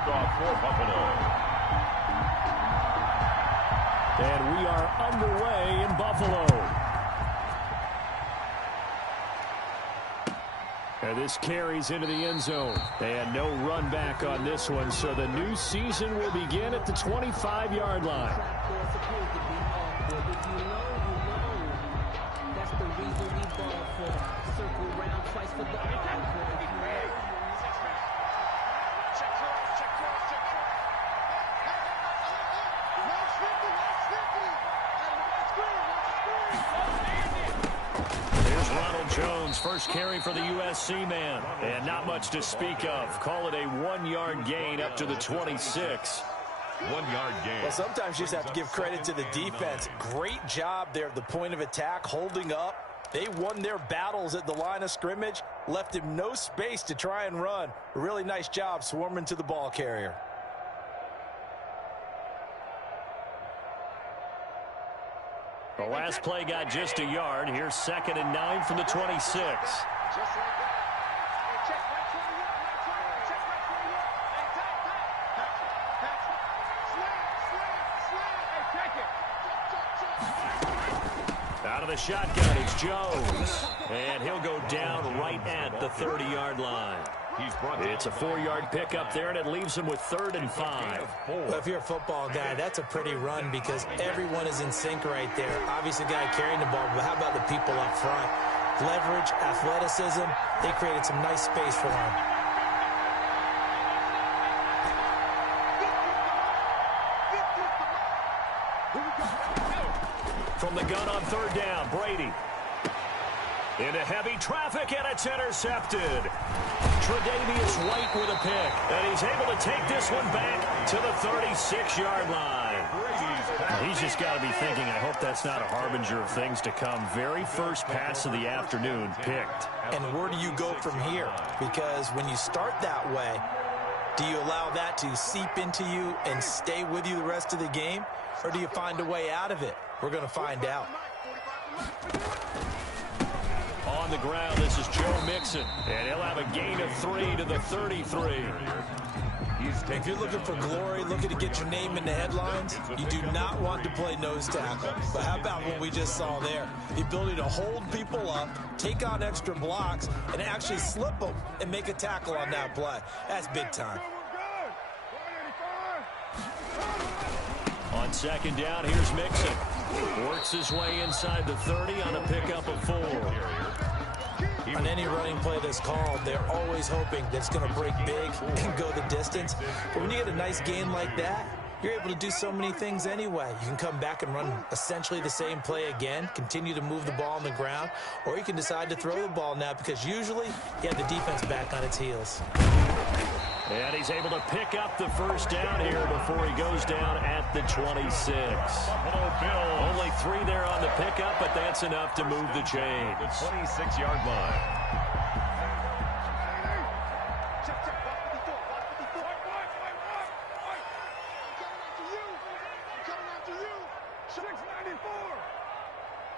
kickoff for Buffalo. And we are underway in Buffalo. And this carries into the end zone. And no run back on this one, so the new season will begin at the 25-yard line. That's the reason we ball for. Circle round twice for the Jones, first carry for the USC man. And not much to speak of. Call it a 1-yard gain up to the 26. 1-yard gain. Well, sometimes you just have to give credit to the defense. Great job there at the point of attack, holding up. They won their battles at the line of scrimmage, left him no space to try and run. A really nice job swarming to the ball carrier. The last play got just a yard. Here's 2nd and 9 from the 26. Out of the shotgun, it's Jones. And he'll go down right at the 30-yard line. It's a 4-yard pickup there, and it leaves him with 3rd and 5. Well, if you're a football guy, that's a pretty run because everyone is in sync right there. Obviously, the guy carrying the ball, but how about the people up front? Leverage, athleticism, they created some nice space for him. From the gun on 3rd down, Brady. Into heavy traffic, and it's intercepted. Tre'Davious White with a pick, and he's able to take this one back to the 36-yard line. He's just got to be thinking, I hope that's not a harbinger of things to come. Very first pass of the afternoon picked. And where do you go from here? Because when you start that way, do you allow that to seep into you and stay with you the rest of the game? Or do you find a way out of it? We're going to find out. On the ground, this is Joe Mixon, and he'll have a gain of 3 to the 33. If you're looking for glory, looking to get your name in the headlines, you do not want to play nose tackle. But how about what we just saw there? The ability to hold people up, take on extra blocks, and actually slip them and make a tackle on that play. That's big time. On 2nd down, here's Mixon. Works his way inside the 30 on a pickup of 4. On any running play that's called, they're always hoping that it's going to break big and go the distance. But when you get a nice gain like that, you're able to do so many things anyway. You can come back and run essentially the same play again, continue to move the ball on the ground, or you can decide to throw the ball now because usually you have the defense back on its heels. And he's able to pick up the first down here before he goes down at the 26. Only 3 there on the pickup, but that's enough to move the chains. The 26-yard line.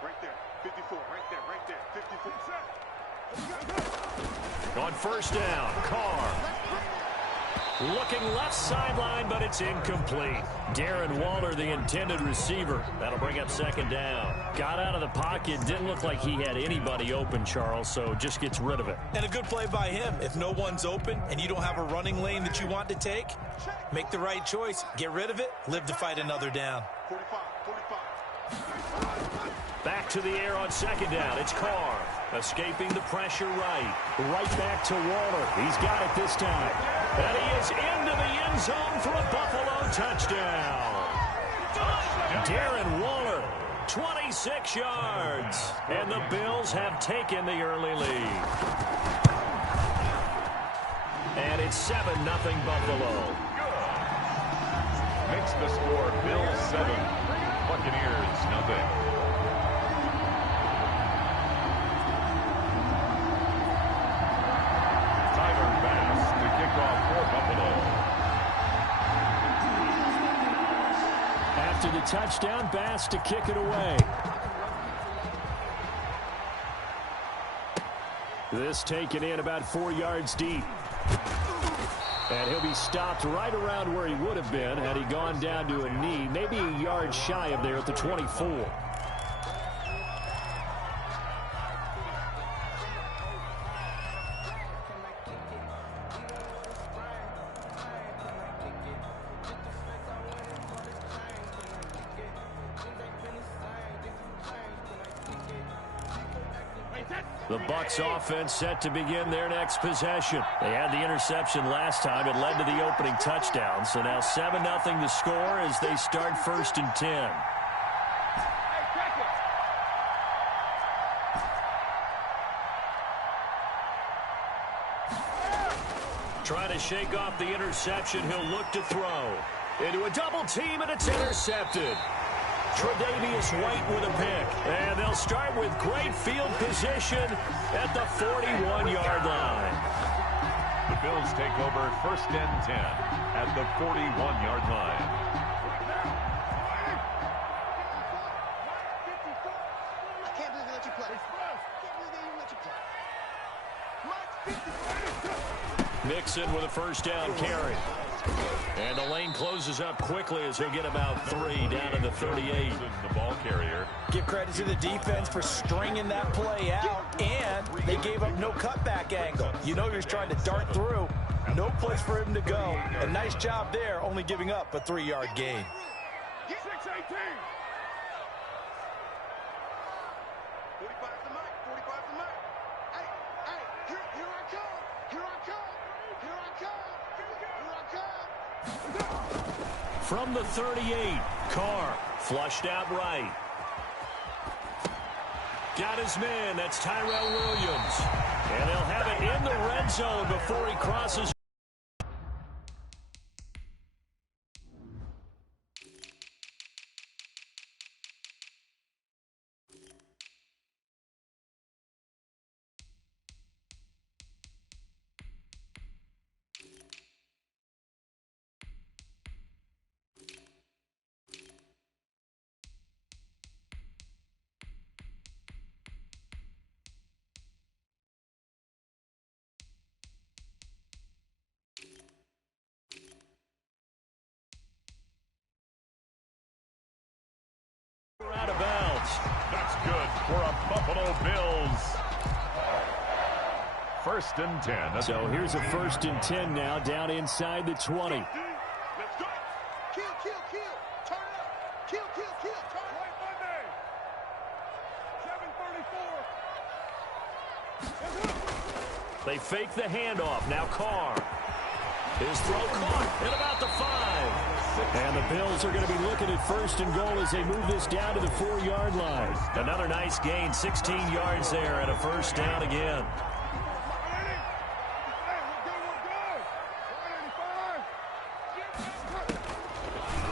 Right there, 54, right there, 54. On 1st down, Carr. Looking left sideline, but it's incomplete. Darren Waller, the intended receiver. That'll bring up 2nd down. Got out of the pocket. Didn't look like he had anybody open, Charles, so just gets rid of it. And a good play by him. If no one's open and you don't have a running lane that you want to take, make the right choice. Get rid of it. Live to fight another down. 45. Back to the air on 2nd down. It's Carr. Escaping the pressure right. Right back to Waller. He's got it this time. And he is into the end zone for a Buffalo touchdown. Darren Waller, 26 yards. And the Bills have taken the early lead. And it's 7-0 Buffalo. Makes the score Bills 7, Buccaneers nothing. After the touchdown, Bass to kick it away. This taken in about 4 yards deep. And he'll be stopped right around where he would have been had he gone down to a knee, maybe a yard shy of there at the 24. The Bucs offense set to begin their next possession. They had the interception last time. It led to the opening touchdown. So now 7-0 to score as they start 1st and 10. Trying to shake off the interception. He'll look to throw. Into a double team, and it's intercepted. Tre'Davious White with a pick. And they'll start with great field position at the 41-yard line. The Bills take over 1st and 10 at the 41-yard line. I can't believe they let you play. I can't believe they even let you play. Mixon with a 1st down carry. And the lane closes up quickly as he'll get about 3 down to the 38. The ball carrier. Give credit to the defense for stringing that play out, and they gave up no cutback angle. You know you're trying to dart through. No place for him to go. A nice job there, only giving up a 3-yard gain. 6-18. 45's the mic. 45's the mic. Hey, here I come. Here I come. Here I come. Here I come. From the 38, Carr flushed out right. Got his man. That's Tyrell Williams. And he'll have it in the red zone before he crosses. Out of bounds. That's good for a Buffalo Bills. 1st and 10. So here's a 1st and 10 now, down inside the 20. Let's go. Kill. Turn up. Kill. Turn right Monday. 7:34. They fake the handoff. Now Carr. His throw caught at about the 5. And the Bills are going to be looking at 1st and goal as they move this down to the 4-yard line. Another nice gain, 16 yards there, and a 1st down again.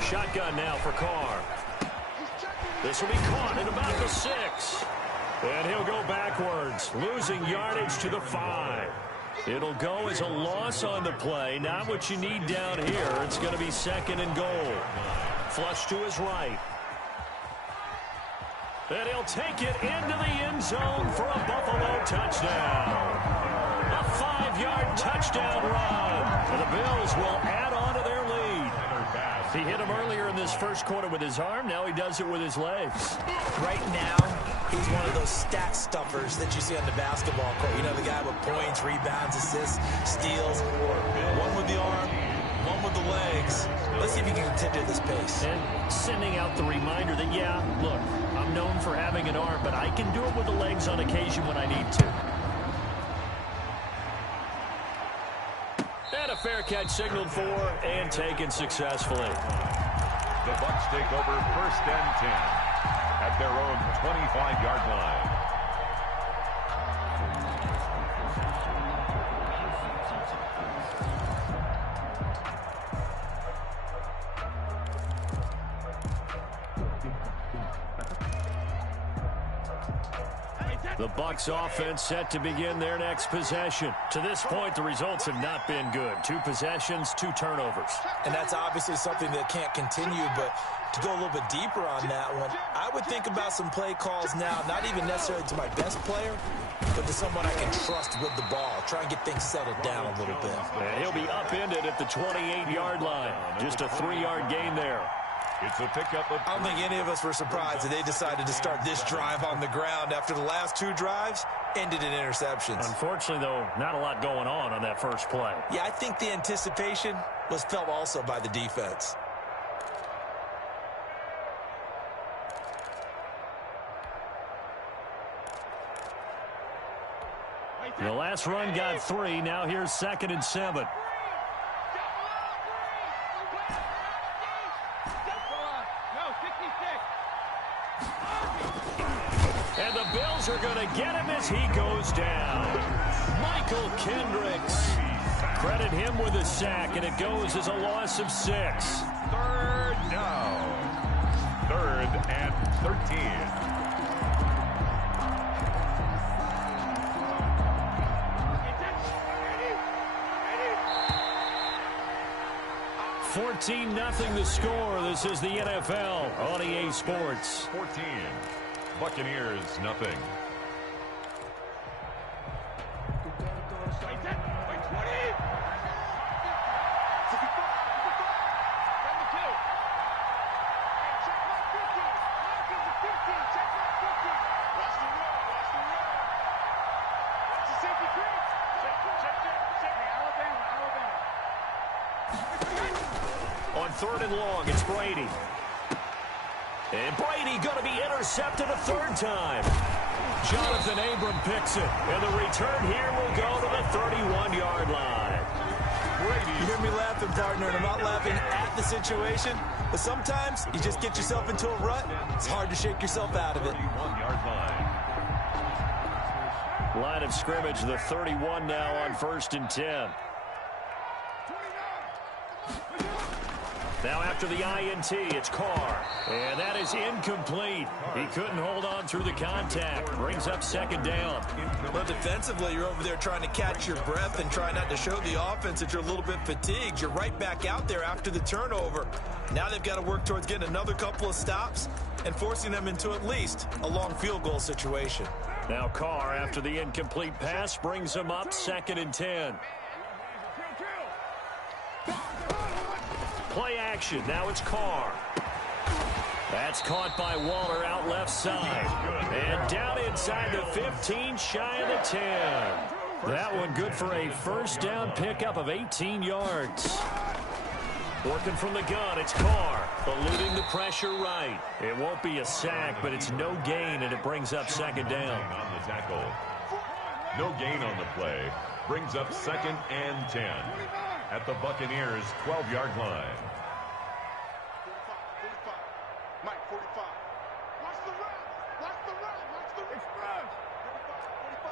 Shotgun now for Carr. This will be caught at about the 6. And he'll go backwards, losing yardage to the 5. It'll go as a loss on the play. Not what you need down here. It's going to be 2nd and goal. Flush to his right. And he'll take it into the end zone for a Buffalo touchdown. A 5-yard touchdown run. And the Bills will add on to their lead. He hit him earlier in this 1st quarter with his arm. Now he does it with his legs. Right now, he's one of those stat stuffers that you see on the basketball court. You know, the guy with points, rebounds, assists, steals. One with the arm, one with the legs. Let's see if he can continue this pace. And sending out the reminder that, yeah, look, I'm known for having an arm, but I can do it with the legs on occasion when I need to. And a fair catch signaled for and taken successfully. The Bucs take over 1st and 10 at their own 25-yard line. The Bucs offense set to begin their next possession. To this point, the results have not been good. 2 possessions, 2 turnovers. And that's obviously something that can't continue, but to go a little bit deeper on that one, I would think about some play calls now, not even necessarily to my best player, but to someone I can trust with the ball. Try and get things settled down a little bit. And he'll be upended at the 28-yard line. Just a 3-yard gain there. It's a pickup of... I don't think any of us were surprised that they decided to start this drive on the ground after the last 2 drives ended in interceptions. Unfortunately, though, not a lot going on that first play. Yeah, I think the anticipation was felt also by the defense. The last run got 3. Now here's 2nd and 7. And the Bills are going to get him as he goes down. Michael Kendricks. Credit him with a sack, and it goes as a loss of 6. 3rd down. 3rd and 13. 14-0 the score. This is the NFL on EA Sports. 14. Buccaneers, nothing. On 3rd and long, it's Brady. And Brady going to be intercepted a 3rd time. Jonathan Abram picks it. And the return here will go to the 31-yard line. Brady. You hear me laughing, partner, and I'm not laughing at the situation, but sometimes you just get yourself into a rut. It's hard to shake yourself out of it. 31-yard line. Line of scrimmage, the 31 now on 1st and 10. Now after the INT, it's Carr. And that is incomplete. He couldn't hold on through the contact. Brings up 2nd down. Well, defensively, you're over there trying to catch your breath and try not to show the offense that you're a little bit fatigued. You're right back out there after the turnover. Now they've got to work towards getting another couple of stops and forcing them into at least a long field goal situation. Now Carr, after the incomplete pass, brings him up 2nd and 10. Play action. Now it's Carr. That's caught by Waller out left side. And down inside the 15, shy of the 10. That one good for a 1st down pickup of 18 yards. Working from the gun, it's Carr. Eluding the pressure right. It won't be a sack, but it's no gain, and it brings up 2nd down. On the tackle. No gain on the play. Brings up 2nd and 10. At the Buccaneers' 12-yard line. 45. Mike, 45. Watch the run. Watch the run. Watch the express. 45.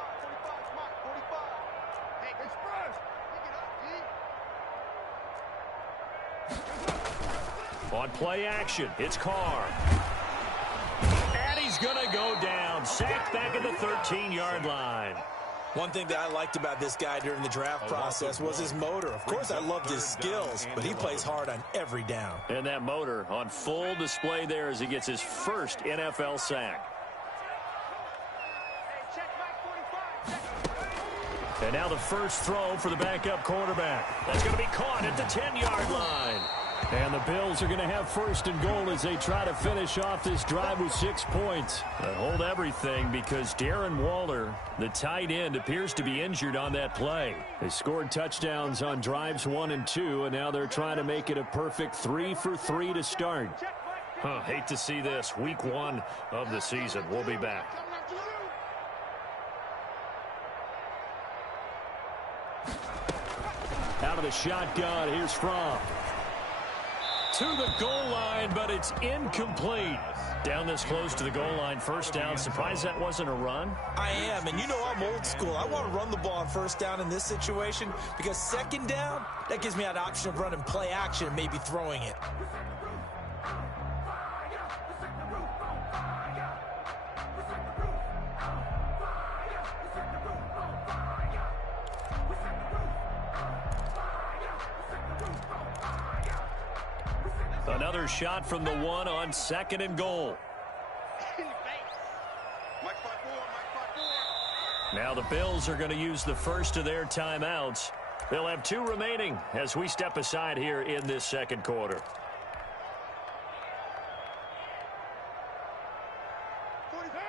Mike, 45. Hey, express. Pick it up, D. On play action, it's Carr. And he's going to go down. Sacked back at the 13-yard line. One thing that I liked about this guy during the draft process was his motor. Of course, I loved his skills, but he plays hard on every down. And that motor on full display there as he gets his first NFL sack. And now the first throw for the backup quarterback. That's going to be caught at the 10-yard line. And the Bills are going to have 1st and goal as they try to finish off this drive with 6 points. But hold everything because Darren Waller, the tight end, appears to be injured on that play. They scored touchdowns on drives 1 and 2, and now they're trying to make it a perfect 3 for 3 to start. Hate to see this. Week 1 of the season. We'll be back. Out of the shotgun, here's Fromm. To the goal line, but it's incomplete. Down this close to the goal line, 1st down. Surprised that wasn't a run? I am, and you know I'm old school. I want to run the ball on 1st down in this situation because 2nd down, that gives me an option of running play action and maybe throwing it. Another shot from the one on 2nd and goal. Now the Bills are going to use the first of their timeouts. They'll have 2 remaining as we step aside here in this 2nd quarter.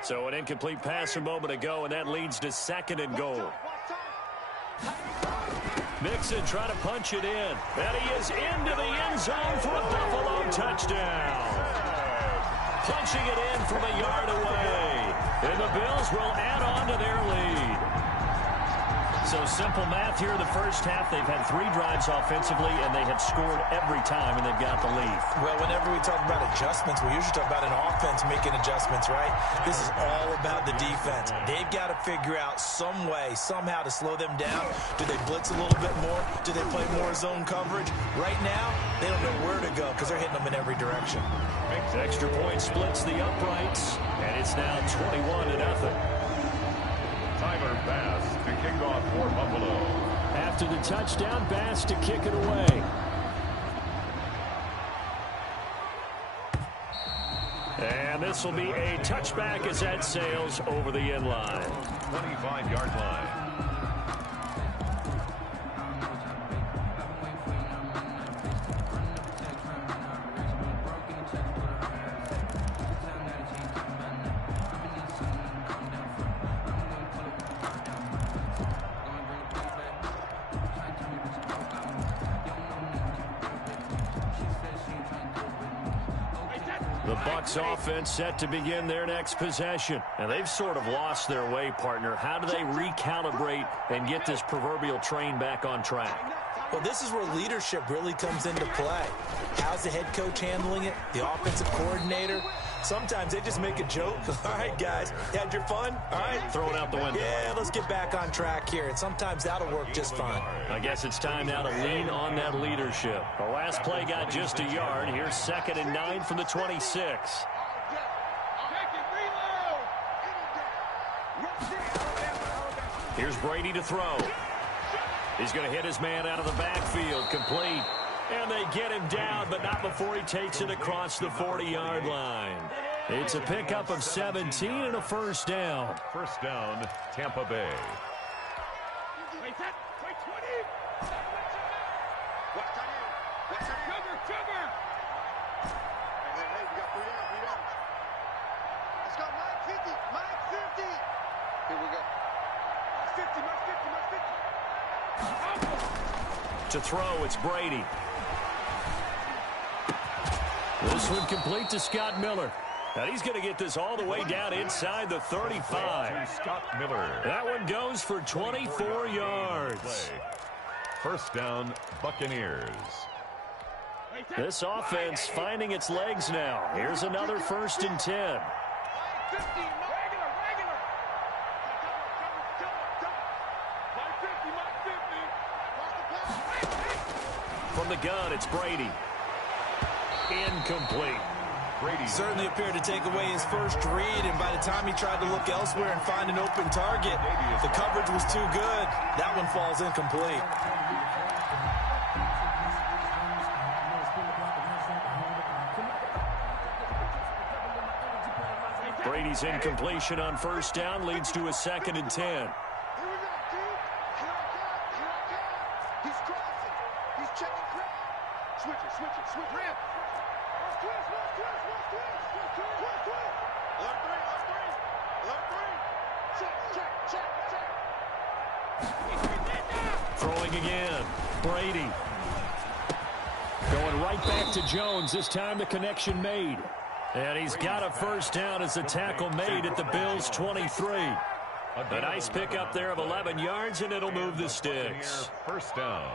So an incomplete pass a moment ago, and that leads to 2nd and goal. Mixon trying to punch it in. And he is into the end zone for a Buffalo touchdown. Punching it in from a yard away. And the Bills will add on to their lead. So simple math here in the first half. They've had 3 drives offensively, and they have scored every time, and they've got the lead. Well, whenever we talk about adjustments, we usually talk about an offense making adjustments, right? This is all about the defense. They've got to figure out some way, somehow to slow them down. Do they blitz a little bit more? Do they play more zone coverage? Right now, they don't know where to go because they're hitting them in every direction. Extra point splits the uprights, and it's now 21-0. Tyler Bass to kick off for Buffalo. After the touchdown, Bass to kick it away. And this will be a touchback as that sails over the end line. 25-yard line. The Bucs offense set to begin their next possession. And they've sort of lost their way, partner. How do they recalibrate and get this proverbial train back on track? Well, this is where leadership really comes into play. How's the head coach handling it? The offensive coordinator? Sometimes they just make a joke. All right, guys, you had your fun? All right. Throw it out the window. Yeah, let's get back on track here. And sometimes that'll work just fine. I guess it's time now to lean on that leadership. The last play got just a yard. Here's 2nd and 9 from the 26. Here's Brady to throw. He's going to hit his man out of the backfield. Complete. And they get him down, but not before he takes it across the 40-yard line. It's a pickup of 17 and a first down. First down, Tampa Bay. Let's go, Mike 50, Mike 50. Here we go. 50, Mike 50, Mike 50. To throw, it's Brady. This one complete to Scott Miller. And he's going to get this all the way down inside the 35. Scott Miller. That one goes for 24 yards. First down, Buccaneers. This offense finding its legs now. Here's another 1st and 10. From the gun, it's Brady. Incomplete. Brady Certainly appeared to take away his first read, and by the time he tried to look elsewhere and find an open target, the coverage was too good. That one falls incomplete. Brady's incompletion on first down leads to a 2nd and 10. Here we go, dude. Here I come. He's crossing. He's checking crap. Switch it. Rip. Let's twist. Alert 3. Check. Throwing again. Brady. Going right back to Jones. This time the connection made. And he's got a first down as a tackle made at the Bills' 23. A nice pickup there of 11 yards, and it'll move the sticks. First down.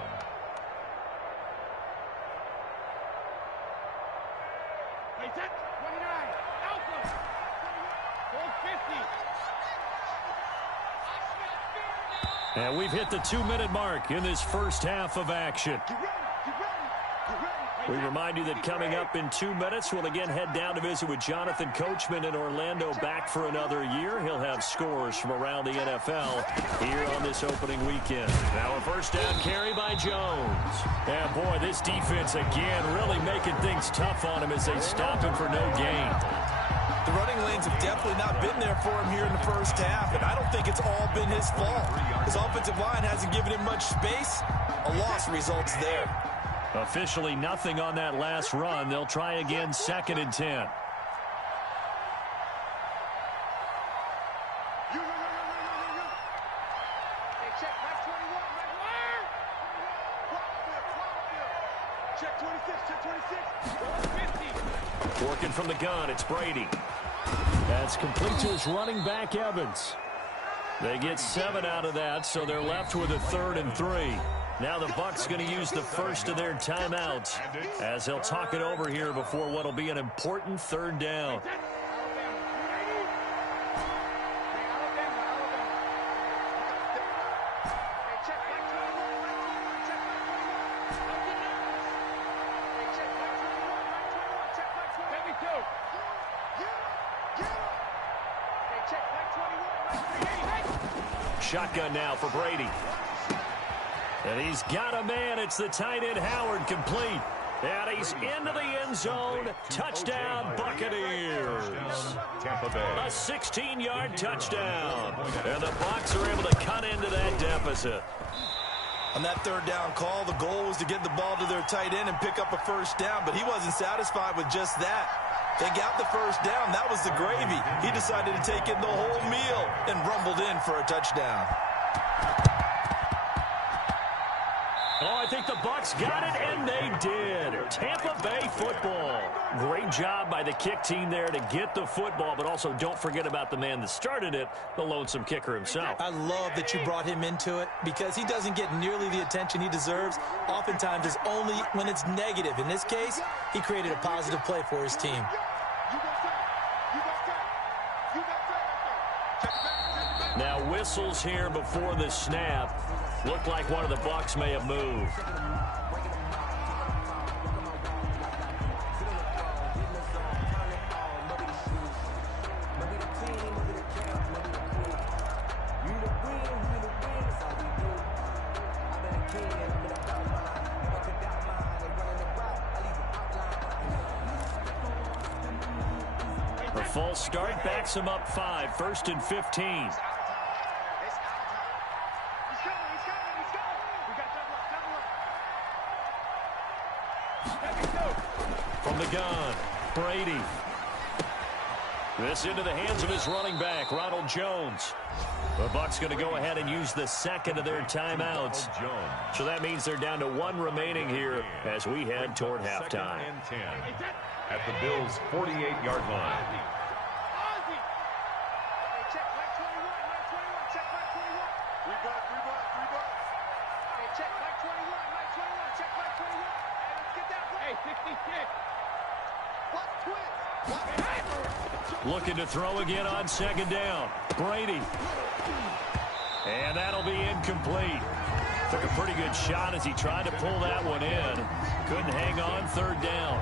And we've hit the 2-minute mark in this first half of action. Get ready. We remind you that coming up in 2 minutes, we'll again head down to visit with Jonathan Coachman in Orlando, back for another year. He'll have scores from around the NFL here on this opening weekend. Now a first down carry by Jones. And boy, this defense again really making things tough on him as they stop him for no gain. The running lanes have definitely not been there for him here in the first half, and I don't think it's all been his fault. His offensive line hasn't given him much space. A loss results there. Officially nothing on that last run. They'll try again, 2nd and 10. Check 26, check 26. Working from the gun, it's Brady. That's complete to his running back, Evans. They get 7 out of that, so they're left with a 3rd and 3. Now the Bucs going to use the first of their timeouts as they'll talk it over here before what will be an important 3rd down. Shotgun now for Brady. And he's got a man. It's the tight end, Howard, complete. And he's into the end zone. Touchdown, Buccaneers. Tampa Bay. A 16-yard touchdown. And the Bucs are able to cut into that deficit. On that 3rd down call, the goal was to get the ball to their tight end and pick up a first down, but he wasn't satisfied with just that. They got the first down. That was the gravy. He decided to take in the whole meal and rumbled in for a touchdown. Oh, I think the Bucs got it, and they did. Tampa Bay football. Great job by the kick team there to get the football, but also don't forget about the man that started it, the lonesome kicker himself. I love that you brought him into it because he doesn't get nearly the attention he deserves. Oftentimes it's only when it's negative. In this case, he created a positive play for his team. Now whistles here before the snap. Looked like one of the Bucs may have moved. A false start backs him up 5, 1st and 15. From the gun, Brady. This into the hands of his running back, Ronald Jones. The Bucs going to go ahead and use the 2nd of their timeouts. So that means they're down to 1 remaining here as we head toward halftime. 2nd and 10 at the Bills' 48-yard line. Looking to throw again on 2nd down. Brady. And that'll be incomplete. Took a pretty good shot as he tried to pull that one in. Couldn't hang on, 3rd down.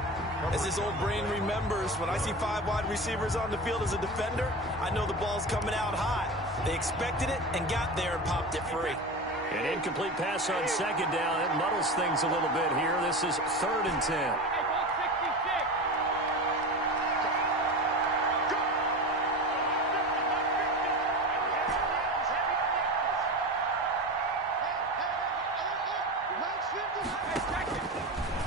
As his old brain remembers, when I see 5 wide receivers on the field as a defender, I know the ball's coming out hot. They expected it and got there and popped it free. An incomplete pass on 2nd down. It muddles things a little bit here. This is 3rd and 10.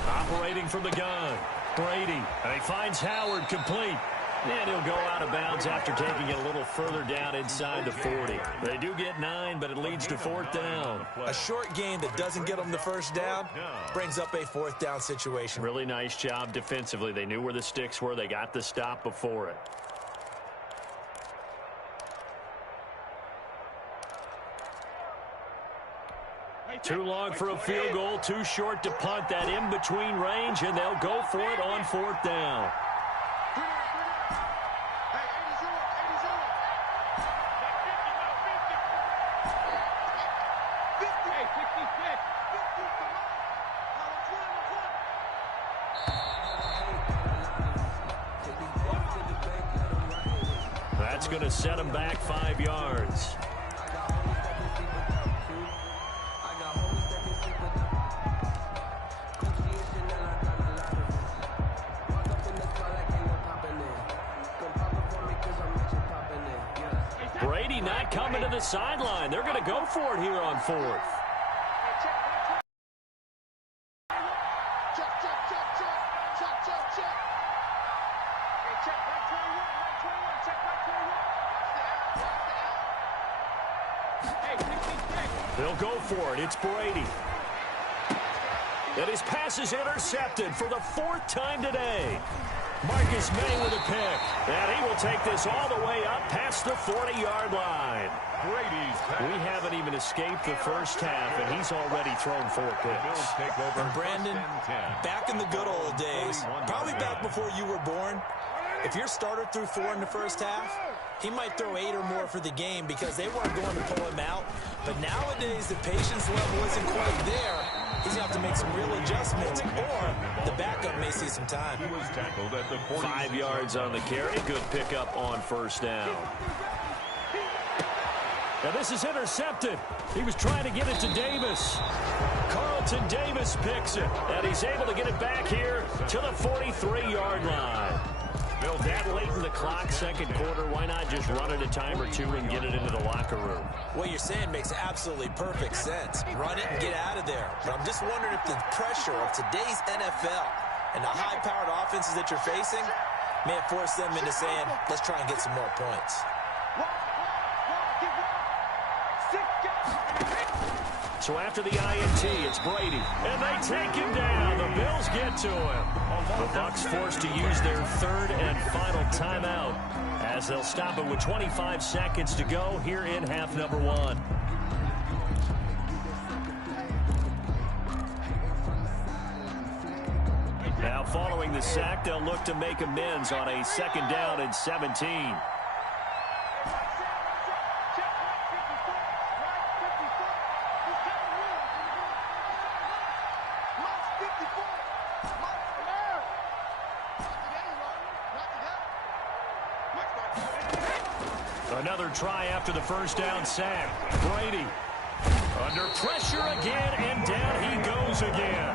Operating from the gun, Brady. And he finds Howard complete. And he'll go out of bounds after taking it a little further down inside the 40. They do get 9, but it leads to 4th down. A short gain that doesn't get them the first down brings up a 4th down situation. Really nice job defensively. They knew where the sticks were. They got the stop before it. Too long for a field goal, too short to punt. That in-between range, and they'll go for it on 4th down. It's going to set him back 5 yards. Brady not coming to the sideline. They're going to go for it here on 4th. They'll go for it. It's Brady. And his pass is intercepted for the 4th time today. Marcus May with a pick. And he will take this all the way up past the 40-yard line. Brady's pass. We haven't even escaped the first half, and he's already thrown 4 picks. Take over. And Brandon, back in the good old days, probably back before you were born, if your starter threw 4 in the first half, he might throw 8 or more for the game because they weren't going to pull him out. But nowadays, the patience level isn't quite there. He's going to have to make some real adjustments, or the backup may see some time. He was tackled at the 40. 5 yards on the carry. Good pickup on first down. Now this is intercepted. He was trying to get it to Davis. Carlton Davis picks it, and he's able to get it back here to the 43-yard line. That late in the clock, second quarter, why not just run it a time or two and get it into the locker room? What you're saying makes absolutely perfect sense. Run it and get out of there. But I'm just wondering if the pressure of today's NFL and the high-powered offenses that you're facing may have forced them into saying, let's try and get some more points. So after the INT, it's Brady. And they take him down. The Bills get to him. The Bucs forced to use their 3rd and final timeout as they'll stop it with 25 seconds to go here in half number 1. Now following the sack, they'll look to make amends on a 2nd down and 17. Another try after the first down sack. Brady under pressure again, and down he goes again.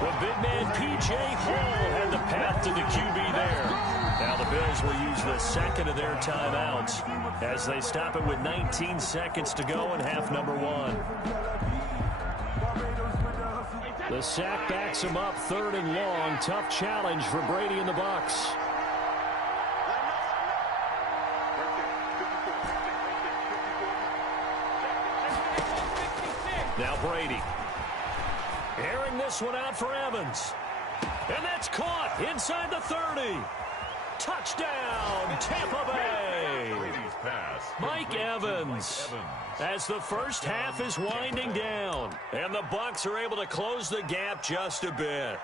The big man P.J. Hall had the path to the QB there. Now the Bills will use the 2nd of their timeouts as they stop it with 19 seconds to go in half number 1. The sack backs him up 3rd and long. Tough challenge for Brady and the Bucs. Now Brady. Airing this one out for Evans. And that's caught inside the 30. Touchdown, Tampa Bay. Mike Evans. As the first half is winding down. And the Bucs are able to close the gap just a bit.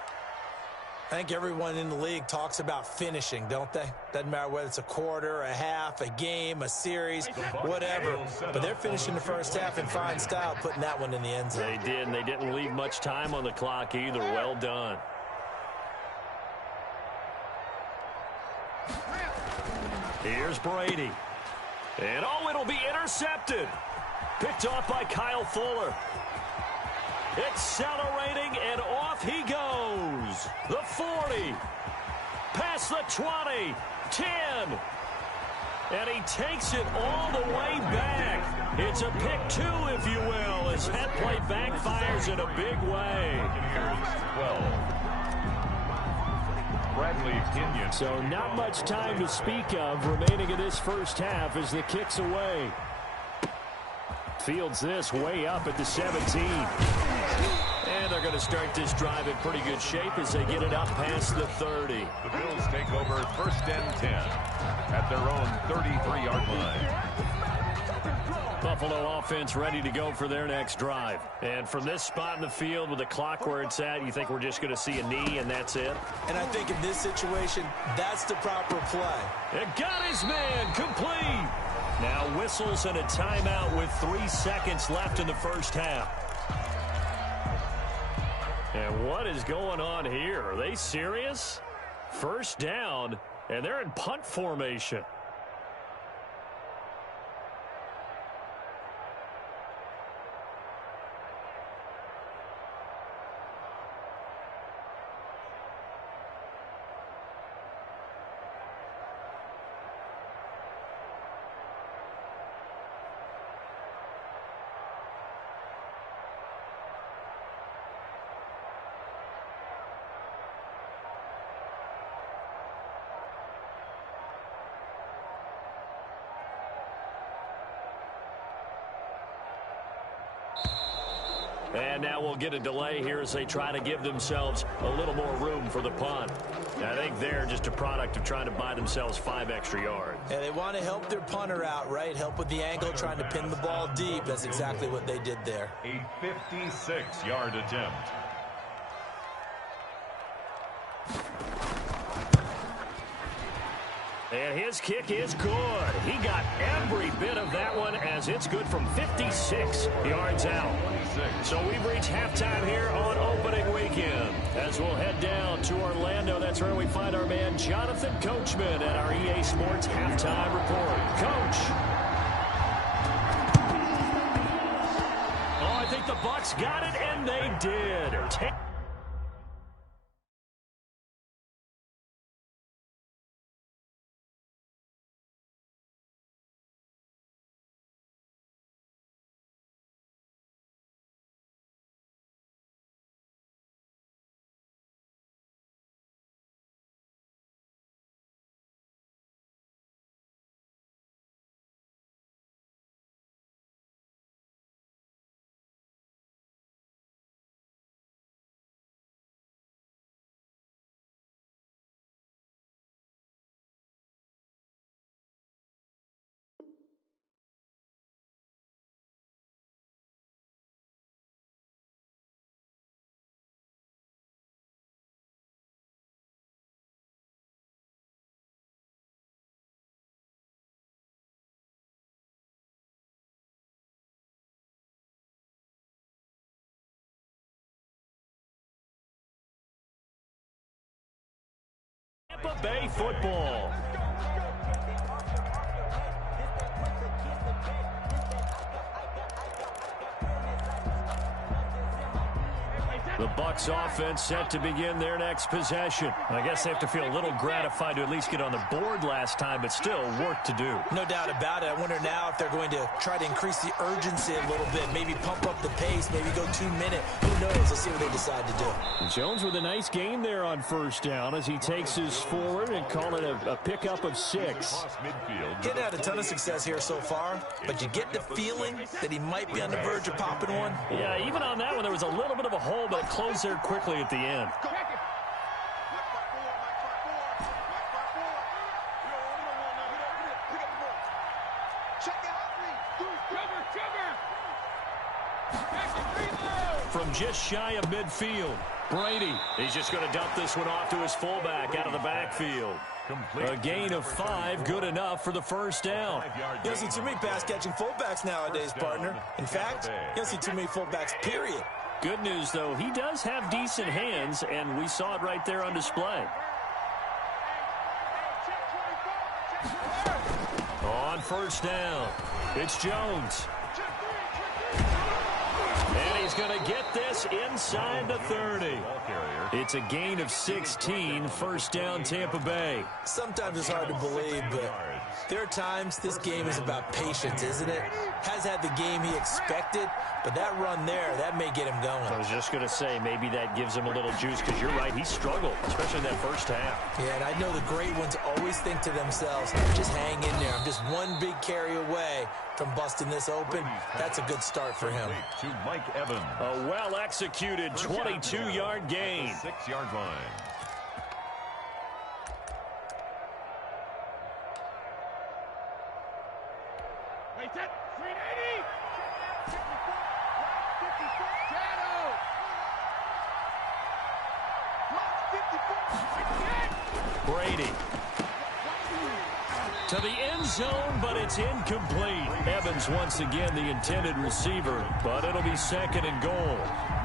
I think everyone in the league talks about finishing, don't they? Doesn't matter whether it's a quarter, a half, a game, a series, whatever. But they're finishing the first half in fine style, putting that one in the end zone. They did, and they didn't leave much time on the clock either. Well done. Here's Brady. And, oh, it'll be intercepted. Picked off by Kyle Fuller. Accelerating, and off he goes. The 40. Past the 20. 10. And he takes it all the way back. It's a pick 2, if you will, as that play backfires in a big way. 12. Bradley Kenyon. So not much time to speak of remaining in this first half as the kick's away. Fields this way up at the 17. And they're going to start this drive in pretty good shape as they get it up past the 30. The Bills take over 1st and 10 at their own 33-yard line. Buffalo offense ready to go for their next drive. And from this spot in the field with the clock where it's at, you think we're just going to see a knee and that's it? And I think in this situation, that's the proper play. It got his man complete. Now whistles and a timeout with 3 seconds left in the first half. And what is going on here? Are they serious? First down, and they're in punt formation. And now we'll get a delay here as they try to give themselves a little more room for the punt. I think they're just a product of trying to buy themselves 5 extra yards. Yeah, they want to help their punter out, right? Help with the angle, trying to pin the ball deep. That's exactly what they did there. A 56-yard attempt. And his kick is good. He got every bit of that one as it's good from 56 yards out. So we've reached halftime here on opening weekend. As we'll head down to Orlando, that's where we find our man Jonathan Coachman at our EA Sports Halftime Report. Coach. Oh, I think the Bucs got it, and they did. Tampa Bay football. The Bucs offense set to begin their next possession. I guess they have to feel a little gratified to at least get on the board last time, but still work to do. No doubt about it. I wonder now if they're going to try to increase the urgency a little bit, maybe pump up the pace, maybe go 2 minute. Who knows? Let's see what they decide to do. Jones with a nice gain there on first down as he takes his forward and call it a pickup of 6. Getting had a ton of success here so far, but you get the feeling that he might be on the verge of popping one. Yeah, even on that one, there was a little bit of a hole, but it closed there quickly at the end. From just shy of midfield, Brady. He's just going to dump this one off to his fullback out of the backfield. A gain of 5, good enough for the first down. You don't see too many pass-catching fullbacks nowadays, partner. In fact, you don't see too many fullbacks, period. Good news, though, he does have decent hands, and we saw it right there on display. On first down, it's Jones. And he's going to get this inside the 30. It's a gain of 16, first down Tampa Bay. Sometimes it's hard to believe, but there are times this game is about patience, isn't it? Has had the game he expected, but that run there, that may get him going. I was just going to say, maybe that gives him a little juice, because you're right, he struggled, especially in that first half. Yeah, and I know the great ones always think to themselves, just hang in there. I'm just one big carry away from busting this open. That's a good start for him. To Mike Evans. A well-executed 22-yard gain. 6-yard line. Brady to the end zone, but it's incomplete. Evans once again the intended receiver, but it'll be 2nd and goal.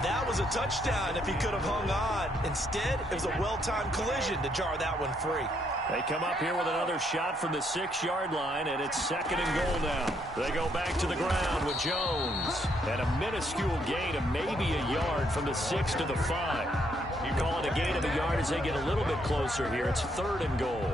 That was a touchdown if he could have hung on. Instead, it was a well-timed collision to jar that one free. They come up here with another shot from the 6-yard line, and it's 2nd and goal now. They go back to the ground with Jones. And a minuscule gain of maybe a yard from the 6 to the 5. You call it a gain of a yard as they get a little bit closer here. It's 3rd and goal.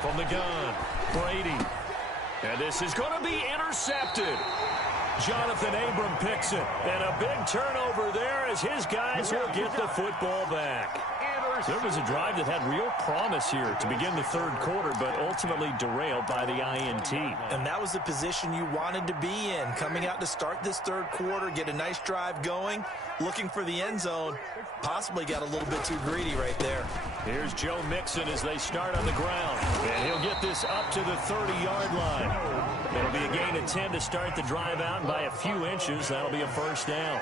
From the gun, Brady. And this is going to be intercepted. Jonathan Abram picks it. And a big turnover there as his guys will get the football back. There was a drive that had real promise here to begin the third quarter, but ultimately derailed by the INT. And that was the position you wanted to be in, coming out to start this third quarter, get a nice drive going, looking for the end zone. Possibly got a little bit too greedy right there. Here's Joe Mixon as they start on the ground. And he'll get this up to the 30-yard line. It'll be a gain of 10 to start the drive out, and by a few inches, that'll be a first down.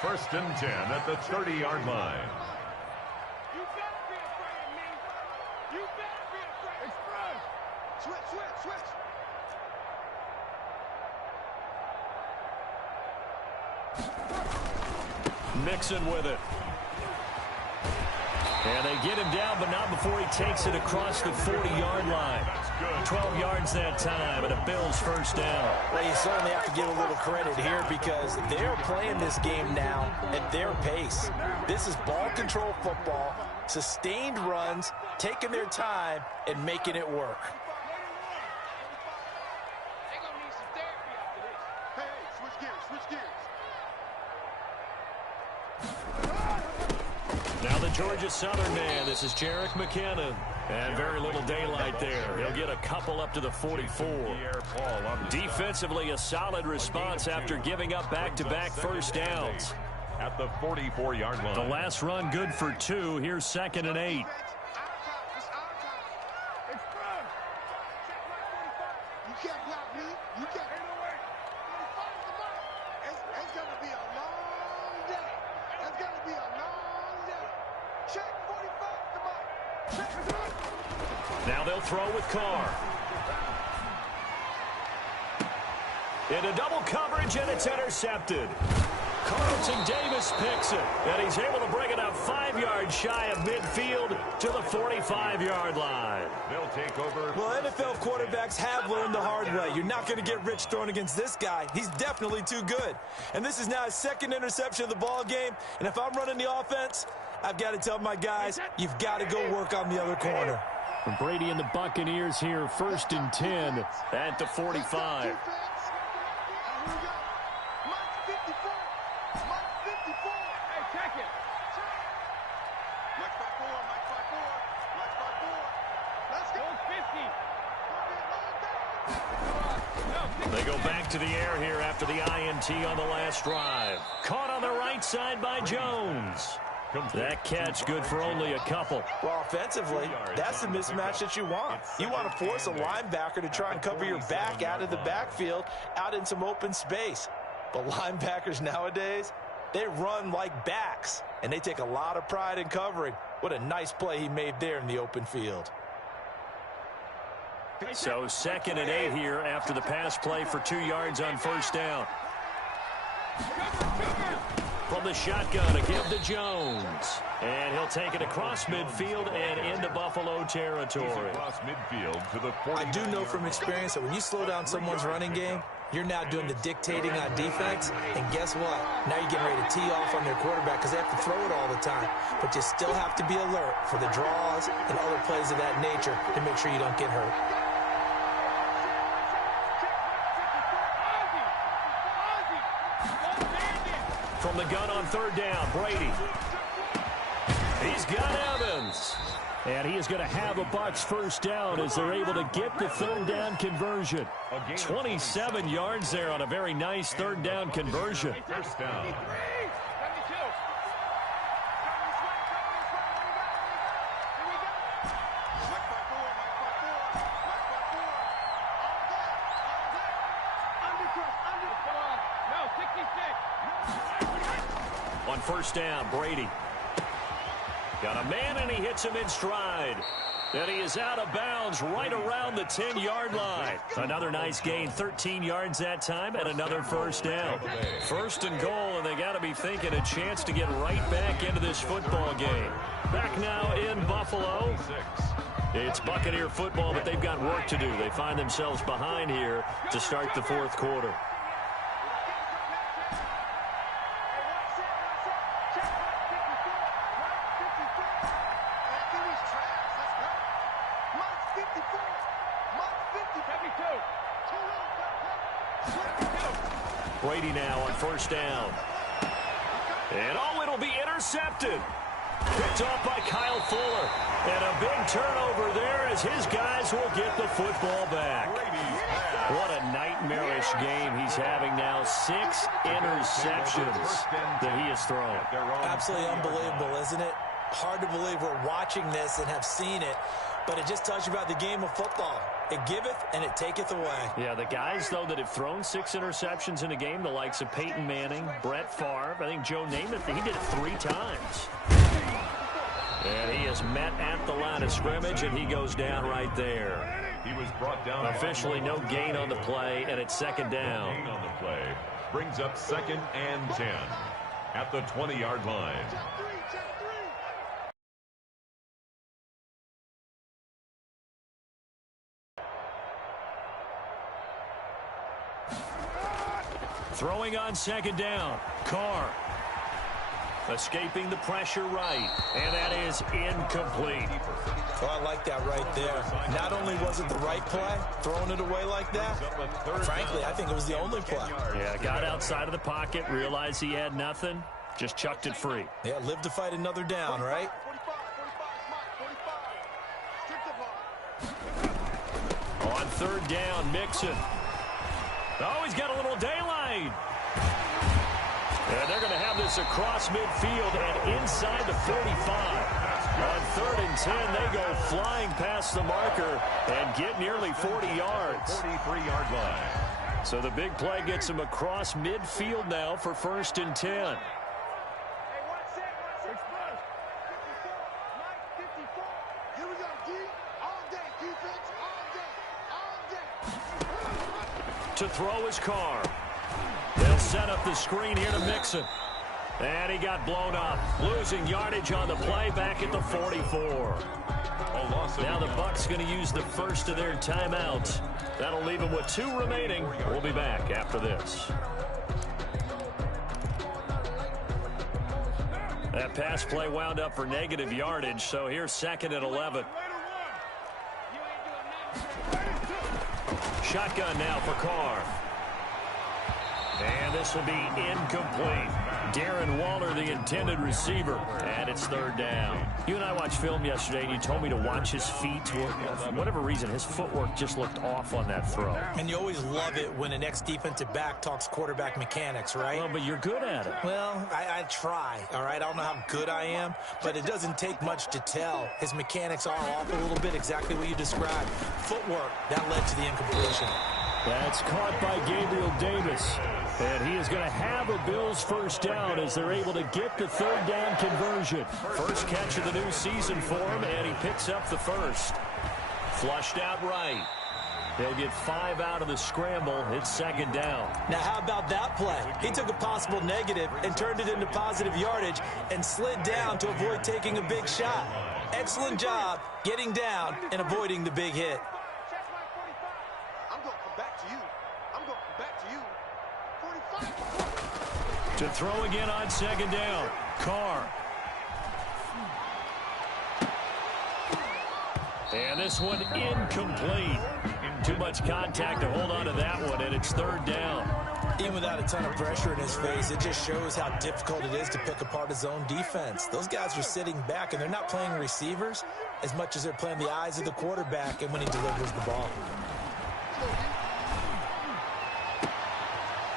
First and 10 at the 30-yard line. Mixon with it. And they get him down, but not before he takes it across the 40-yard line. 12 yards that time, and a Bills first down. Well, you certainly have to give a little credit here because they're playing this game now at their pace. This is ball control football, sustained runs, taking their time, and making it work. Now the Georgia Southern man, this is Jerick McKinnon. And very little daylight there. He'll get a couple up to the 44. Defensively, a solid response after giving up back-to-back first downs. At the 44-yard line. The last run good for 2. Here's 2nd and 8. Now they'll throw with Carr. Into double coverage, and it's intercepted. Carlton Davis picks it, and he's able to bring it up 5 yards shy of midfield to the 45-yard line. They'll take over. Well, NFL quarterbacks have learned the hard way. You're not going to get rich throwing against this guy. He's definitely too good. And this is now his second interception of the ball game. And if I'm running the offense, I've got to tell my guys, you've got to go work on the other corner. Brady and the Buccaneers here, 1st and 10 at the 45. They go back to the air here after the INT on the last drive. Caught on the right side by Jones. That catch good for only a couple. Well, offensively, that's the mismatch that you want. You want to force a linebacker to try and cover your back out of the backfield, out in some open space. But linebackers nowadays, they run like backs, and they take a lot of pride in covering. What a nice play he made there in the open field. So 2nd and 8 here after the pass play for 2 yards on first down. From the shotgun, a give to Jones. And he'll take it across midfield and into Buffalo territory. Across midfield to the 40. I do know from experience that when you slow down someone's running game, you're now doing the dictating on defense. And guess what? Now you're getting ready to tee off on their quarterback because they have to throw it all the time. But you still have to be alert for the draws and other plays of that nature to make sure you don't get hurt. From the gun on 3rd down, Brady. He's got Evans. And he is going to have a Bucs first down as they're able to get the 3rd down conversion. 27 yards there on a very nice 3rd down conversion. First down. On first down, Brady. Got a man, and he hits him in stride. And he is out of bounds right around the 10-yard line. Another nice gain, 13 yards that time, and another first down. 1st and goal, and they got to be thinking a chance to get right back into this football game. Back now in Buffalo. It's Buccaneer football, but they've got work to do. They find themselves behind here to start the 4th quarter. Brady now on first down. And it'll be intercepted. Picked off by Kyle Fuller. And a big turnover there as his guys will get the football back. What a nightmarish game he's having now. 6 interceptions that he has thrown. Absolutely unbelievable, isn't it? Hard to believe we're watching this and have seen it, but it just tells you about the game of football. It giveth and it taketh away. Yeah, the guys, though, that have thrown 6 interceptions in a game, the likes of Peyton Manning, Brett Favre, I think Joe Namath, he did it 3 times. And he is met at the line of scrimmage, and he goes down right there. He was brought down. Officially no gain on the play, and it's second down. Gain on the play brings up 2nd and 10 at the 20-yard line. Throwing on second down, Carr. Escaping the pressure right, and that is incomplete. Oh, I like that right there. Not only was it the right play, throwing it away like that, frankly, I think it was the only play. Yeah, got outside of the pocket, realized he had nothing, just chucked it free. Yeah, live to fight another down, right? On third down, Mixon. Oh, he's got a little daylight. And they're going to have this across midfield and inside the 45. On 3rd and 10, they go flying past the marker and get nearly 40 yards. 43-yard line. So the big play gets them across midfield now for 1st and 10. To throw his Carr. They'll set up the screen here to Mixon. And he got blown up. Losing yardage on the play back at the 44. Now the Bucs going to use the first of their timeouts. That'll leave them with 2 remaining. We'll be back after this. That pass play wound up for negative yardage, so here's 2nd and 11. Shotgun now for Carr. And this will be incomplete. Darren Waller, the intended receiver, and it's 3rd down. You and I watched film yesterday, and you told me to watch his feet. For whatever reason, his footwork just looked off on that throw. And you always love it when an ex-defensive back talks quarterback mechanics, right? Well, but you're good at it. Well, I try, all right? I don't know how good I am, but it doesn't take much to tell. His mechanics are off a little bit, exactly what you described. Footwork, that led to the incompletion. That's caught by Gabriel Davis. And he is going to have a Bills first down as they're able to get the 3rd down conversion. First catch of the new season for him, and he picks up the first. Flushed out right. They'll get 5 out of the scramble. It's 2nd down. Now, how about that play? He took a possible negative and turned it into positive yardage and slid down to avoid taking a big shot. Excellent job getting down and avoiding the big hit. To throw again on 2nd down. Carr. And this one incomplete. Too much contact to hold on to that one, and it's 3rd down. Even without a ton of pressure in his face, it just shows how difficult it is to pick apart his own defense. Those guys are sitting back, and they're not playing receivers as much as they're playing the eyes of the quarterback and when he delivers the ball.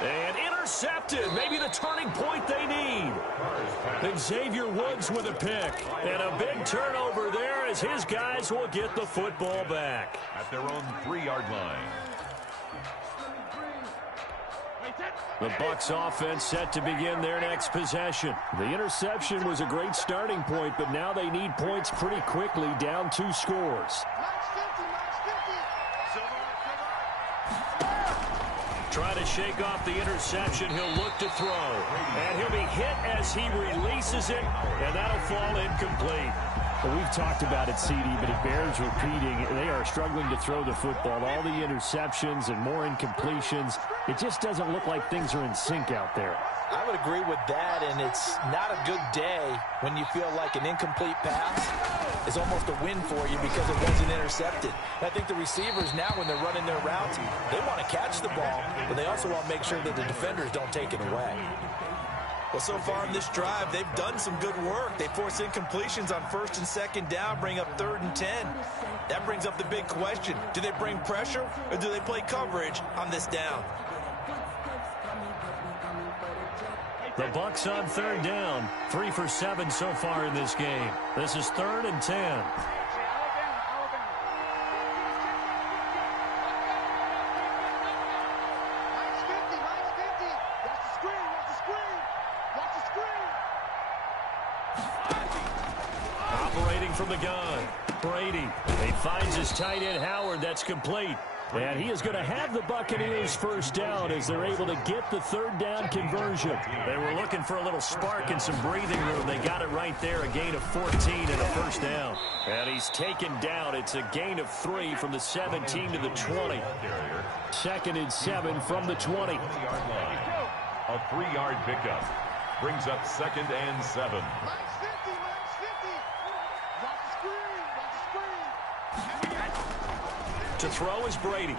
And intercepted. Maybe the turning point they need. And Xavier Woods with a pick. And a big turnover there as his guys will get the football back. At their own 3-yard line. The Bucs offense set to begin their next possession. The interception was a great starting point, but now they need points pretty quickly, down 2 scores. Trying to shake off the interception. He'll look to throw. And he'll be hit as he releases it, and that'll fall incomplete. Well, we've talked about it, CD, but it bears repeating. They are struggling to throw the football. All the interceptions and more incompletions. It just doesn't look like things are in sync out there. I would agree with that, and it's not a good day when you feel like an incomplete pass is almost a win for you because it wasn't intercepted. And I think the receivers now, when they're running their routes, they want to catch the ball, but they also want to make sure that the defenders don't take it away. Well, so far in this drive, they've done some good work. They force incompletions on 1st and 2nd down, bring up 3rd and 10. That brings up the big question. Do they bring pressure, or do they play coverage on this down? The Bucs on 3rd down. 3 for 7 so far in this game. This is 3rd and 10. Operating from the gun, Brady. He finds his tight end, Howard. That's complete. And he is going to have the Buccaneers first down as they're able to get the 3rd down conversion. They were looking for a little spark and some breathing room. They got it right there, a gain of 14 and a first down. And he's taken down. It's a gain of 3 from the 17 to the 20. 2nd and 7 from the 20. A 3-yard pickup brings up 2nd and 7. To throw is Brady.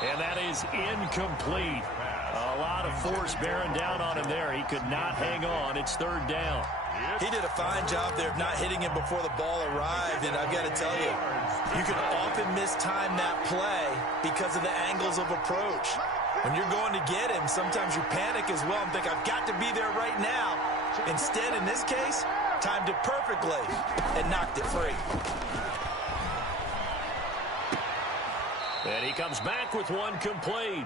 And that is incomplete. A lot of force bearing down on him there. He could not hang on. It's 3rd down. He did a fine job there of not hitting him before the ball arrived, and I've got to tell you, you can often mistime that play because of the angles of approach. When you're going to get him, sometimes you panic as well and think, I've got to be there right now. Instead, in this case, timed it perfectly and knocked it free. And he comes back with one complete.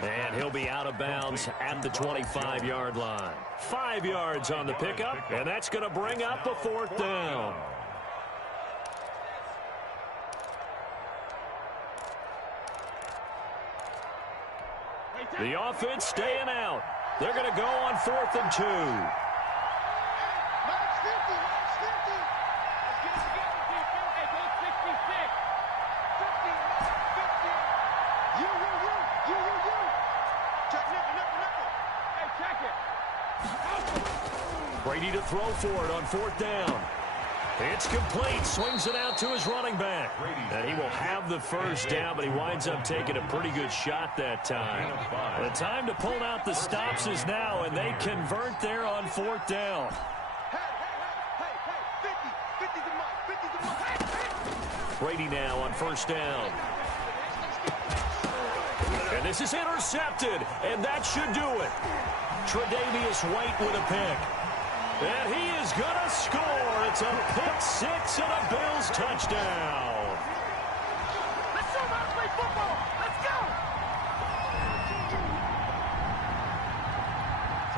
And he'll be out of bounds at the 25-yard line. 5 yards on the pickup, and that's going to bring up a 4th down. The offense staying out. They're going to go on 4th and 2. Brady to throw for it on 4th down. It's complete. Swings it out to his running back. And he will have the first down, but he winds up taking a pretty good shot that time. The time to pull out the stops is now, and they convert there on 4th down. Brady now on 1st down. And this is intercepted, and that should do it. Tre'Davious White with a pick. And he is going to score. It's a pick 6 and a Bills touchdown. Let's show how to play football. Let's go.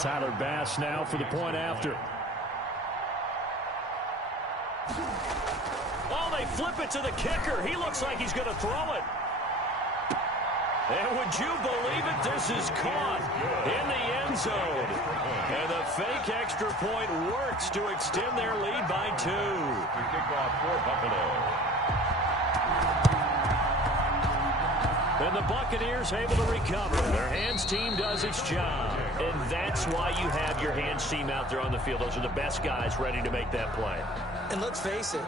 Tyler Bass now for the point after. Oh, they flip it to the kicker. He looks like he's going to throw it. And would you believe it? This is caught in the end zone. And the fake extra point works to extend their lead by 2. Kickoff for Buffalo. And the Buccaneers able to recover. Their hands team does its job. And that's why you have your hands team out there on the field. Those are the best guys ready to make that play. And let's face it,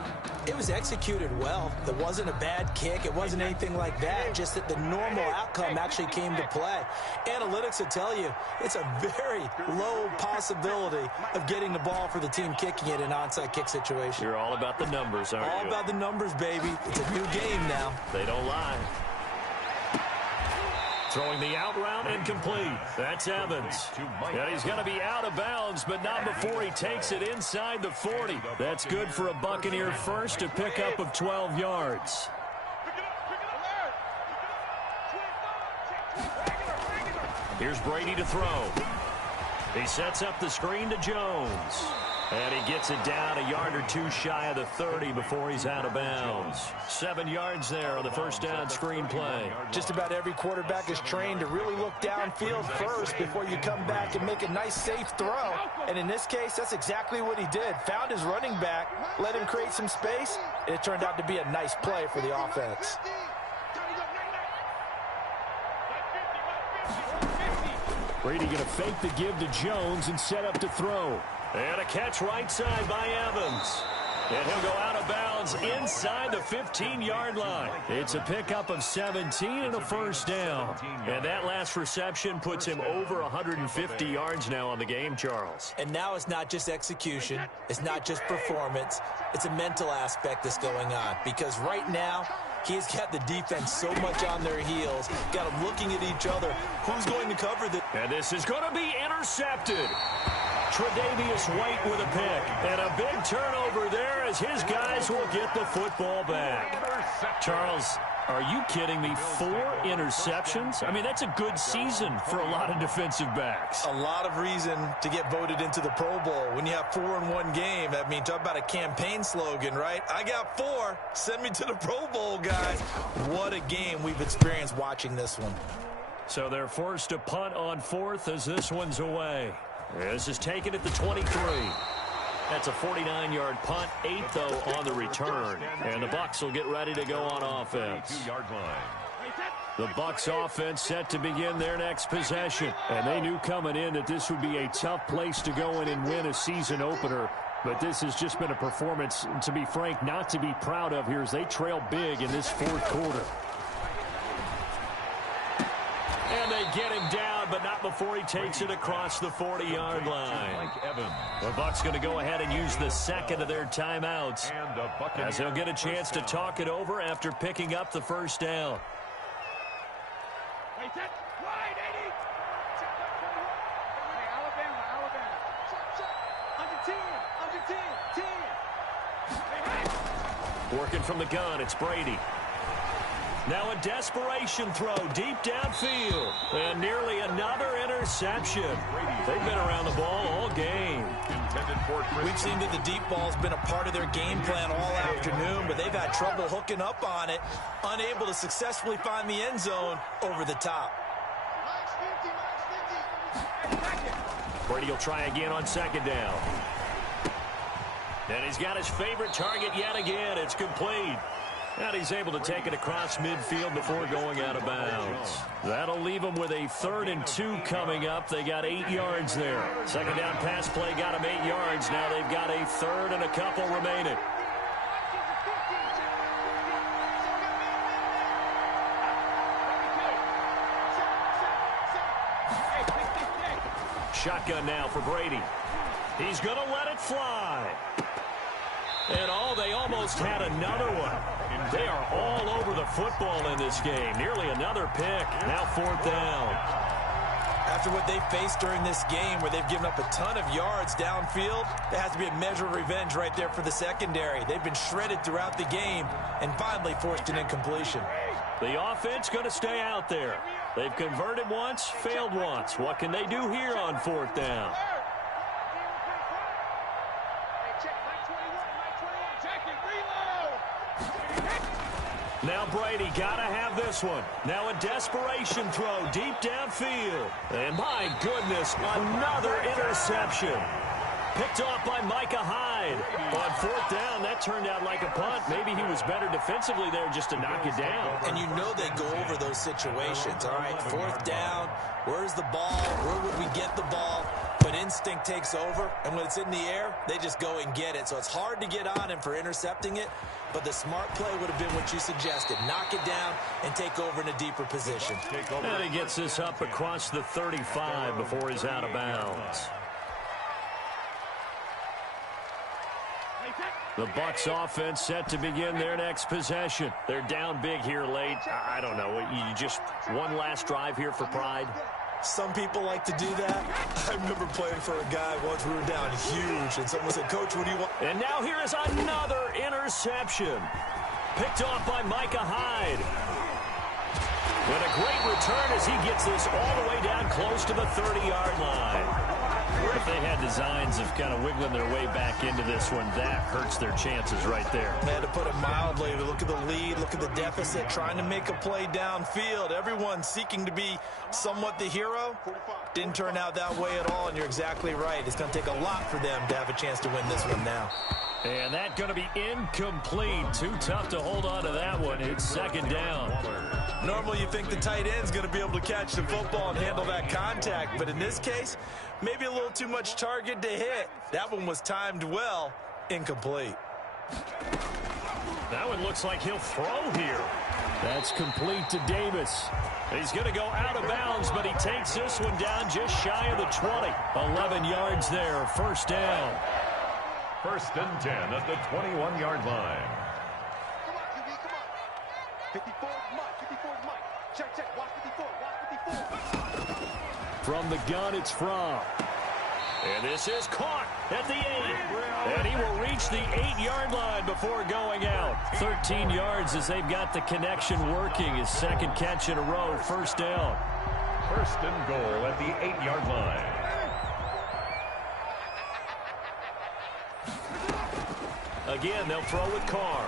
it was executed well. There wasn't a bad kick. It wasn't anything like that. Just that the normal outcome actually came to play. Analytics will tell you it's a very low possibility of getting the ball for the team kicking it in an onside kick situation. You're all about the numbers, aren't you? All about the numbers, baby. It's a new game now. They don't lie. Throwing the out route incomplete. That's Evans. And he's going to be out of bounds, but not before he takes it inside the 40. That's good for a Buccaneer first, a pickup of 12 yards. Here's Brady to throw. He sets up the screen to Jones. And he gets it down a yard or 2 shy of the 30 before he's out of bounds. 7 yards there on the first down screen play. Just about every quarterback is trained to really look downfield first before you come back and make a nice, safe throw. And in this case, that's exactly what he did. Found his running back, let him create some space, and it turned out to be a nice play for the offense. Brady going to fake the give to Jones and set up to throw. And a catch right side by Evans. And he'll go out of bounds inside the 15-yard line. It's a pickup of 17 and a first down. And that last reception puts him over 150 yards now on the game, Charles. And now it's not just execution. It's not just performance. It's a mental aspect that's going on. Because right now, he's got the defense so much on their heels. Got them looking at each other. Who's going to cover this? And this is going to be intercepted. Tre'Davious White with a pick. And a big turnover there as his guys will get the football back. Charles, are you kidding me? 4 interceptions? I mean, that's a good season for a lot of defensive backs. A lot of reason to get voted into the Pro Bowl. When you have 4 in one game, I mean, talk about a campaign slogan, right? I got 4. Send me to the Pro Bowl, guys. What a game we've experienced watching this one. So they're forced to punt on 4th as this one's away. This is taken at the 23. That's a 49-yard punt, 8 though on the return. And the Bucs will get ready to go on offense. The Bucs offense set to begin their next possession. And they knew coming in that this would be a tough place to go in and win a season opener. But this has just been a performance, to be frank, not to be proud of here as they trail big in this 4th quarter. And they get him down, but not before he takes it across the 40-yard line. The Bucs going to go ahead and use the second of their timeouts as they'll get a chance to talk it over after picking up the first down. Working from the gun, it's Brady. Now a desperation throw deep downfield. And nearly another interception. They've been around the ball all game. We've seen that the deep ball's been a part of their game plan all afternoon, but they've had trouble hooking up on it, unable to successfully find the end zone over the top. Brady will try again on second down. And he's got his favorite target yet again. It's complete. And he's able to take it across midfield before going out of bounds. That'll leave them with a 3rd and 2 coming up. They got 8 yards there. Second down pass play got them 8 yards. Now they've got a 3rd and a couple remaining. Shotgun now for Brady. He's going to let it fly. And they almost had another one. They are all over the football in this game. Nearly another pick. Now 4th down. After what they faced during this game where they've given up a ton of yards downfield, there has to be a measure of revenge right there for the secondary. They've been shredded throughout the game and finally forced an incompletion. The offense going to stay out there. They've converted once, failed once. What can they do here on 4th down? Now Brady got to have this one. Now a desperation throw deep downfield. And my goodness, another interception. Picked off by Micah Hyde. On 4th down, that turned out like a punt. Maybe he was better defensively there just to knock it down. And you know they go over those situations. All right, 4th down. Where's the ball? Where would we get the ball? But instinct takes over, and when it's in the air, they just go and get it. So it's hard to get on him for intercepting it, but the smart play would have been what you suggested. Knock it down and take over in a deeper position. And he gets this up across the 35 before he's out of bounds. The Bucs offense set to begin their next possession. They're down big here late. I don't know. You just one last drive here for pride? Some people like to do that. I remember playing for a guy once we were down huge, and someone said, "Coach, what do you want?" And now here is another interception. Picked off by Micah Hyde. And a great return as he gets this all the way down close to the 30-yard line. If they had designs of kind of wiggling their way back into this one, that hurts their chances right there. They had to put it mildly. Look at the lead, look at the deficit, trying to make a play downfield. Everyone seeking to be somewhat the hero. Didn't turn out that way at all, and you're exactly right. It's going to take a lot for them to have a chance to win this one now. And that's going to be incomplete. Too tough to hold on to that one. It's second down. Normally you think the tight end's going to be able to catch the football and handle that contact, but in this case, maybe a little too much target to hit. That one was timed well, incomplete. That one looks like he'll throw here. That's complete to Davis. He's going to go out of bounds, but he takes this one down just shy of the 20. 11 yards there, first down. First and 10 at the 21-yard line. Come on, QB, come on. 54 is Mike, 54 is Mike. Check, check, watch 54, watch 54. From the gun, it's Fromm. And this is caught at the 8. And he will reach the 8-yard line before going out. 13 yards as they've got the connection working. His second catch in a row, first down. First and goal at the 8-yard line. Again, they'll throw with Carr.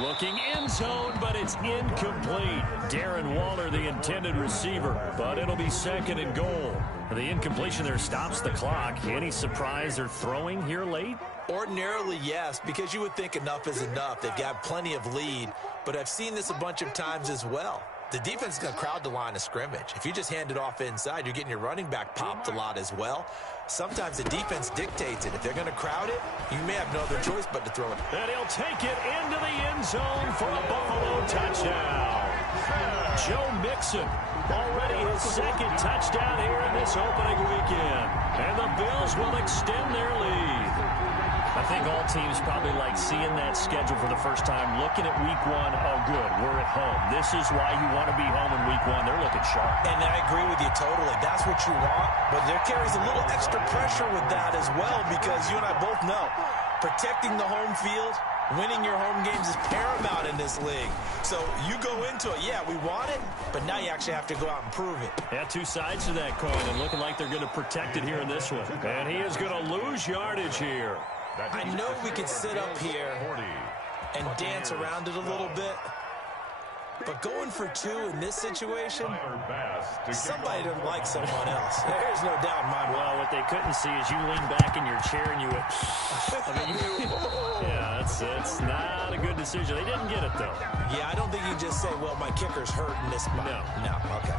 Looking end zone, but it's incomplete. Darren Waller, the intended receiver, but it'll be second and goal. The incompletion there stops the clock. Any surprise they're throwing here late? Ordinarily, yes, because you would think enough is enough. They've got plenty of lead, but I've seen this a bunch of times as well. The defense is going to crowd the line of scrimmage. If you just hand it off inside, you're getting your running back popped a lot as well. Sometimes the defense dictates it. If they're going to crowd it, you may have no other choice but to throw it. And he'll take it into the end zone for a Buffalo touchdown. Joe Mixon, already his second touchdown here in this opening weekend. And the Bills will extend their lead. I think all teams probably like seeing that schedule for the first time, looking at week 1. Oh, good, we're at home. This is why you want to be home in week 1. They're looking sharp. And I agree with you totally. That's what you want, but there carries a little extra pressure with that as well, because you and I both know protecting the home field, winning your home games is paramount in this league. So you go into it, yeah, we want it, but now you actually have to go out and prove it. Yeah, two sides to that coin, and looking like they're going to protect it here in this one. And he is going to lose yardage here. I know we could sit up here and dance around it a little bit, but going for 2 in this situation, somebody doesn't like someone else. There's no doubt in my mind. Well, what they couldn't see is you lean back in your chair and you went, yeah, it's not a good decision. They didn't get it, though. Yeah, I don't think you just say, well, my kicker's hurt in this spot. No, okay.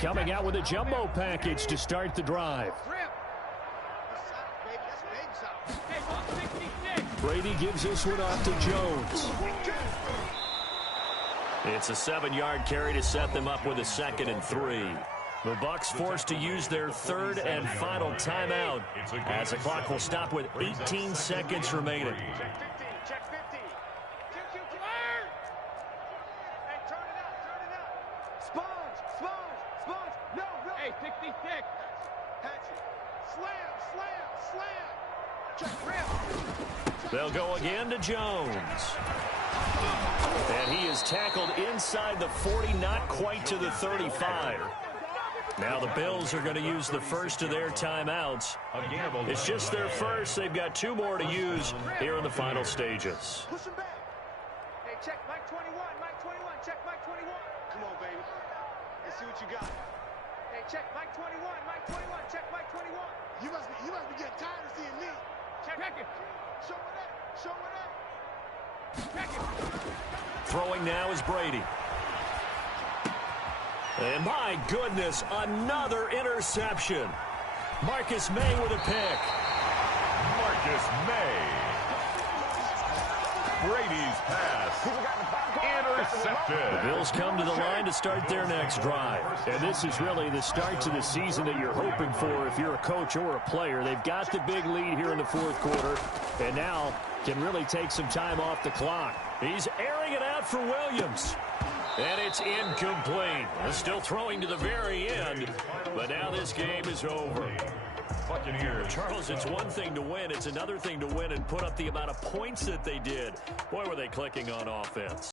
Coming out with a jumbo package to start the drive. Brady gives this one off to Jones. It's a 7-yard carry to set them up with a 2nd and 3. The Bucs forced to use their 3rd and final timeout as the clock will stop with 18 seconds remaining. They'll go again to Jones. And he is tackled inside the 40, not quite to the 35. Now the Bills are going to use the first of their timeouts. It's just their first. They've got 2 more to use here in the final stages. Push him back. Hey, check Mike 21, Mike 21, check Mike 21. Come on, baby. Let's see what you got. Hey, check Mike 21, Mike 21, check Mike 21. You must be getting tired of seeing me. Check it. Show it up. Show it up. Check it. Throwing now is Brady. And my goodness, another interception. Marcus May with a pick. Marcus May. Brady's pass. Intercepted. The Bills come to the line to start their next drive. And this is really the start to the season that you're hoping for if you're a coach or a player. They've got the big lead here in the 4th quarter and now can really take some time off the clock. He's airing it out for Williams. And it's incomplete. Still throwing to the very end, but now this game is over. Buccaneers. Charles, it's one thing to win. It's another thing to win and put up the amount of points that they did. Boy, were they clicking on offense.